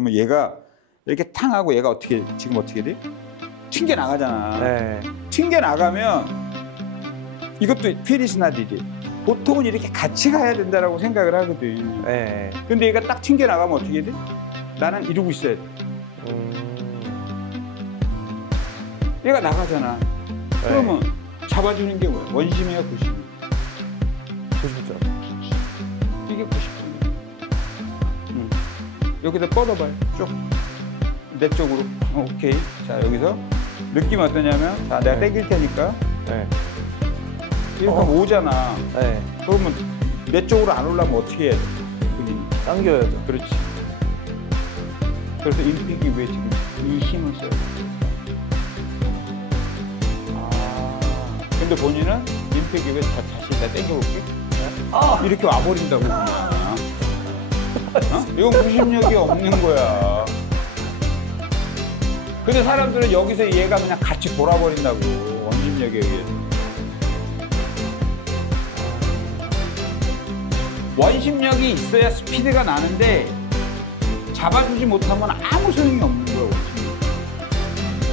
그러면 얘가 이렇게 탕 하고 얘가 어떻게 지금 어떻게 돼? 튕겨 나가잖아. 네. 튕겨 나가면 이것도 피리스나딜이 보통은 이렇게 같이 가야 된다라고 생각을 하거든. 네. 근데 얘가 딱 튕겨 나가면 어떻게 돼? 나는 이러고 있어야 돼. 음. 얘가 나가잖아. 네. 그러면 잡아주는 게 뭐야? 원심이야, 구심. 90점. 이게 90분이야. 응. 여기다 뻗어봐요. 쭉. 내 쪽으로. 어, 오케이. 자, 여기서 느낌 어떠냐면, 자, 내가 네. 당길 테니까 네. 이렇게 어. 하면 오잖아. 네. 그러면 내 쪽으로 안 올라면 어떻게 해야 돼? 본인이. 당겨야죠. 그렇지. 그래서 임팩이 왜 지금 이 힘을 써야 돼? 아. 근데 본인은 왜 다, 다시 다 땡겨볼게? 아. 이렇게 와버린다고. 어? 이건 무심력이 없는 거야. 근데 사람들은 여기서 얘가 그냥 같이 돌아버린다고 원심력에 의해서. 원심력이 있어야 스피드가 나는데 잡아주지 못하면 아무 소용이 없는 거야